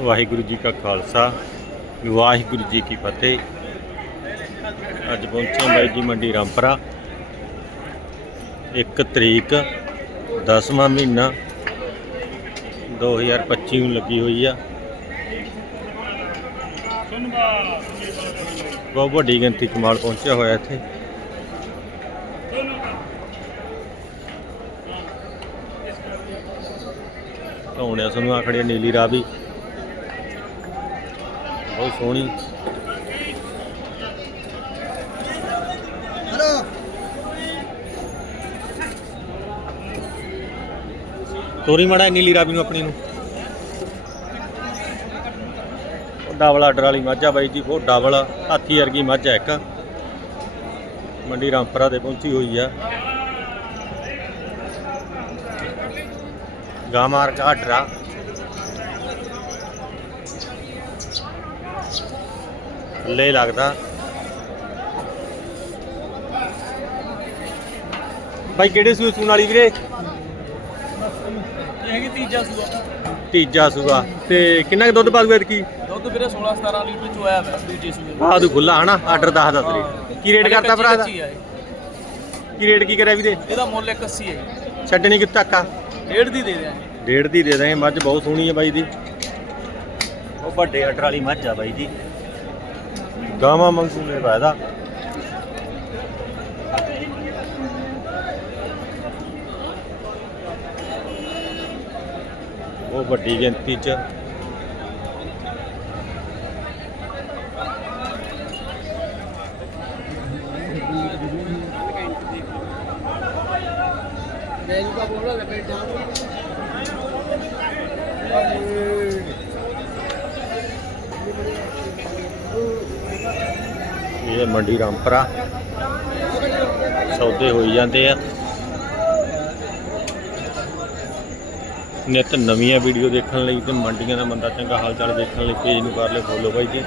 ਵਾਹਿਗੁਰੂ ਜੀ ਕਾ ਖਾਲਸਾ, ਵਾਹਿਗੁਰੂ ਜੀ ਕੀ ਫਤਿਹ। ਅੱਜ ਪਹੁੰਚੇ ਬਾਈ ਜੀ ਮੰਡੀ ਰਾਮਪਰਾ। 1 ਤਰੀਕ 10ਵਾਂ ਮਹੀਨਾ 2025 ਨੂੰ ਲੱਗੀ ਹੋਈ ਆ। ਬਹੁਤ ਵੱਡੀ ਗਿਣਤੀ ਕਮਾਲ ਪਹੁੰਚਿਆ ਹੋਇਆ ਇੱਥੇ। ਧੌਣਿਆ ਸਾਨੂੰ ਆ ਨੀਲੀ ਰਾਵੀ ਬਹੁਤ ਸੋਹਣੀ। ਤੋਰੀ ਮੜਾ ਨੀਲੀ ਰਾਵੀ ਨੂੰ ਆਪਣੀ ਨੂੰ। ਉਹ ਡਬਲ ਆਰਡਰ ਵਾਲੀ ਮੱਝ ਆ ਬਾਈ ਜੀ, ਉਹ ਡਬਲ ਹਾਥੀ ਵਰਗੀ ਮੱਝ ਆ ਇੱਕ। ਮੰਡੀ ਰਾਮਪੁਰਾ ਤੇ ਪਹੁੰਚੀ ਹੋਈ ਆ। ਗਾਂ ਮਾਰ ਕਾ ਆਡਰਾ ਲੈ ਲੱਗਦਾ। ਬਾਈ ਕਿਹੜੇ ਸੂਏ ਸੂਣ ਵਾਲੀ ਵੀਰੇ? ਇਹ ਹੈਗੀ ਤੀਜਾ ਸੂਆ। ਤੀਜਾ ਸੂਆ। ਤੇ ਕਿੰਨਾ ਕੁ ਦੁੱਧ ਪਾਦੂ ਐਤਕੀ? ਦੁੱਧ ਵੀਰੇ 16 17 ਲੀਟਰ ਚ ਹੋਇਆ ਦੂਜੇ ਸੂਏ ਆਹ ਤੂੰ ਖੁੱਲਾ ਹਨਾ ਆਰਡਰ ਦੱਸ ਦੱਸ ਰੇ ਕੀ ਰੇਟ ਕਰਤਾ ਭਰਾ ਦਾ ਕੱਚੀ ਆ ਇਹ। ਕੀ ਰੇਟ ਕੀ ਕਰਿਆ ਵੀਰੇ? ਇਹਦਾ ਮੁੱਲ 81 ਹੈ ਜੀ। ਛੱਡਣੀ ਕਿੱਥੇ ਤੱਕ ਆ ਡੇਢ ਦੀ ਦੇ ਦਿਆਂ ਡੇਢ ਦੀ ਦੇ ਦਾਂਗੇ ਮੱਝ ਬਹੁਤ ਸੋਹਣੀ ਹੈ ਬਾਈ ਦੀ। ਉਹ ਵੱਡੇ ਆਰਡਰ ਵਾਲੀ ਮੱਝ ਆ ਬਾਈ ਜੀ ਗਾਵਾਂ ਮੰਗੂ ਨੇ ਵਾਇਦਾ ਉਹ ਵੱਡੀ ਗਿਣਤੀ ਚ। ਮੈਨੂੰ ਤਾਂ ਬੋਲਣਾ ਲੱਗੇ ਇਹ ਮੰਡੀ ਰਾਮਪਰਾ ਸੌਦੇ ਹੋਈ ਜਾਂਦੇ ਆ। ਨਿਤ ਨਵੀਆਂ ਵੀਡੀਓ ਦੇਖਣ ਲਈ ਤੇ ਮੰਡੀਆਂ ਦਾ ਬੰਦਾ ਚੰਗਾ ਹਾਲ ਚਾਲ ਦੇਖਣ ਲਈ ਪੇਜ ਨੂੰ ਕਰ ਲੈ ਫੋਲੋ ਬਾਈ ਜੀ।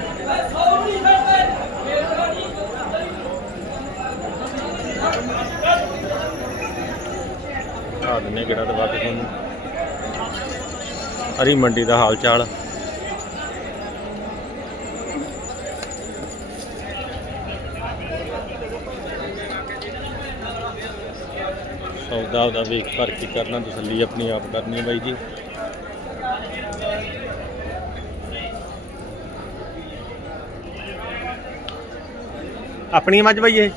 ਆ ਦਿਨੇ ਕਿਹੜਾ ਦਵਾ ਕੇ ਤੁਹਾਨੂੰ। ਹਰੀ ਮੰਡੀ ਦਾ ਹਾਲ ਚਾਲ ਸੌਦਾ ਉਹਦਾ ਵੇਖ ਭਰ ਕੇ ਕਰਨਾ ਤਸੱਲੀ ਆਪਣੀ ਆਪ ਕਰਨੀ ਬਾਈ ਜੀ। ਆਪਣੀ ਮੱਝ ਬਾਈ ਇਹ?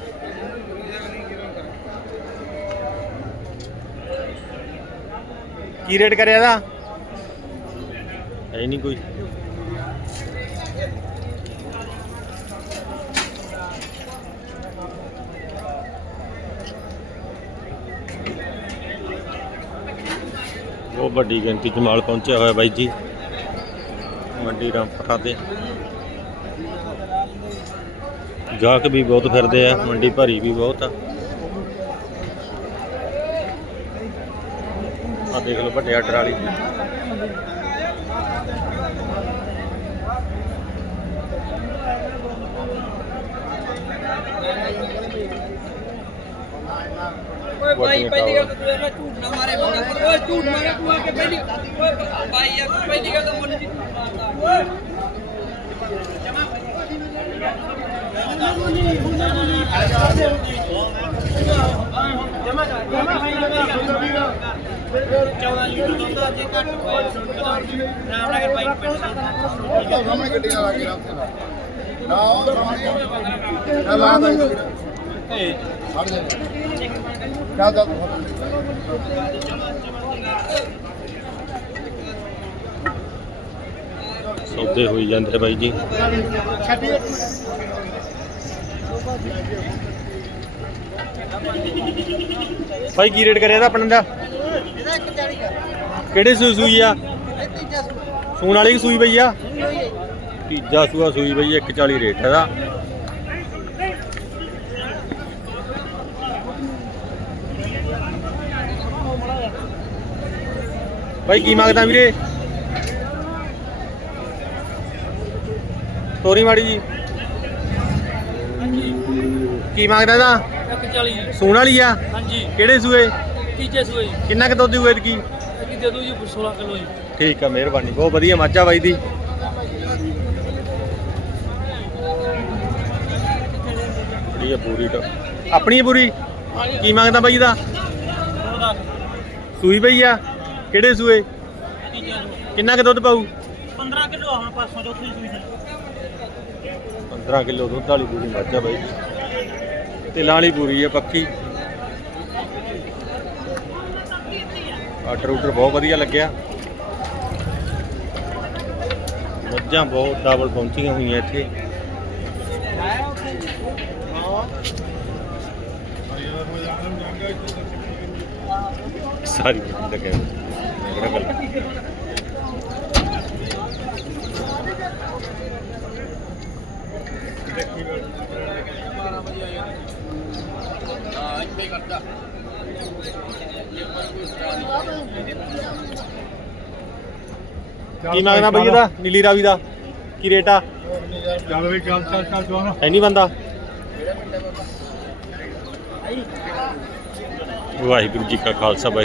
ਕੀ ਰੇਟ ਕਰਿਆ ਹੈ ਹੀ ਨਹੀਂ ਕੋਈ। ਉਹ ਵੱਡੀ ਗਿਣਤੀ ਚ ਮਾਲ ਪਹੁੰਚਿਆ ਹੋਇਆ ਬਾਈ ਜੀ। ਮੰਡੀ ਰਾਮਪੁਰਾ ਤੇ। ਗਾਹਕ ਵੀ ਬਹੁਤ ਫਿਰਦੇ ਆ, ਮੰਡੀ ਭਰੀ ਵੀ ਬਹੁਤ ਆ। ਆ ਦੇਖ ਲਓ ਵੱਡੇ ਆਰਡਰ ਵਾਲੀ ਓਏ ਬਾਈ, ਪਹਿਲੀ ਗੱਲ ਤਾਂ ਤੂੰ ਇਹਨਾਂ ਝੂਠ ਨਾ ਮਾਰੇ ਓਏ ਝੂਠ ਮਾਰੇ ਤੂੰ ਆ ਕੇ ਪਹਿਲੀ ਓਏ ਬਾਈ ਯਾਰ ਪਹਿਲੀ ਗੱਲ ਤਾਂ ਓਏ ਨਾਲ ਆ ਕੇ ਉੱਥੇ ਲਾ ਨਾ ਉਹ ਸਾਹਮਣੇ ਨਾ ਲਾ ਦੇ ਦੇ ਕਿਆ ਦਾ ਸੌਦੇ ਹੋਈ ਜਾਂਦੇ ਬਾਈ ਜੀ। ਭਾਈ ਕੀ ਰੇਟ ਕਰਿਆ ਇਹਦਾ ਆਪਣੇ ਦਾ? ਇਹਦਾ 140 ਆ ਕਿਹੜੇ ਸੂਈ ਸੂਈ ਆ? ਇਹ ਸੂਆ ਸੂਣ ਵਾਲੀ ਸੂਈ ਪਈ ਆ? ਸੂਈ ਹੋਈ ਤੀਜਾ ਸੂਆ ਸੂਈ ਬਈ 140 ਰੇਟ ਇਹਦਾ। ਬਾਈ ਕੀ ਮੰਗਦਾ ਵੀਰੇ? ਤੋਰੀ ਮਾੜੀ ਜੀ। ਕੀ ਮੰਗਦਾ ਇਹਦਾ? 140 ਜੀ ਸੂਣ ਵਾਲੀ ਆ? ਹਾਂਜੀ। ਕਿਹੜੇ ਸੂਏ? ਤੀਜੇ ਸੂਏ। ਜੀ ਕਿੰਨਾ ਕੁ ਦੁੱਧ ਦੂ ਇਹਦੀ ਕਿ ਦੇ ਦਿਓ ਜੀ 16 ਕਿਲੋ ਜੀ। ਠੀਕ ਆ ਮਿਹਰਬਾਨੀ ਬਹੁਤ ਵਧੀਆ ਮਾਝਾ ਬਾਈ ਦੀ। ਬੜੀ ਪੂਰੀ ਤਾਂ। ਆਪਣੀ ਆ ਪੂਰੀ ਕੀ ਮੰਗਦਾ ਬਾਈ ਇਹਦਾ? ਸੂਈ ਬਈ ਆ? ਕਿਹੜੇ ਸੂਏ? ਕਿੰਨਾ ਕੁ ਦੁੱਧ ਪਾਊ? 15 ਕਿਲੋ ਹੁਣ ਪਾਸੋਂ ਚੌਥੀ ਸੂਈ ਦੀ। 15 ਕਿਲੋ ਦੁੱਧ ਵਾਲੀ ਪੂਰੀ ਮੱਝ ਬਾਈ। ਜੀ ਤੇ ਲਾਲੀ ਪੂਰੀ ਆ ਪੱਕੀ। ਆਰਡਰ ਉਡਰ ਬਹੁਤ ਵਧੀਆ ਲੱਗਿਆ। ਮੱਝਾਂ ਬਹੁਤ ਡਬਲ ਪਹੁੰਚੀਆਂ ਹੋਈਆਂ ਇੱਥੇ। ਸਾਰੀ ਮੰਡੀ ਦਾ ਕਹਿ ਬੜਾ ਗੱਲ ਕੀ ਮੰਗਦਾ ਬਈ ਇਹਦਾ? ਨੀਲੀ ਰਾਵੀ ਦਾ। ਕੀ ਰੇਟ ਆ? ਚੱਲ ਵੀ ਚੱਲ ਚੱਲ ਚੱਲ ਜਵਾਨ ਹੈ ਨਹੀਂ ਬੰਦਾ। ਵਾਹਿਗੁਰੂ ਜੀ ਕਾ ਖਾਲਸਾ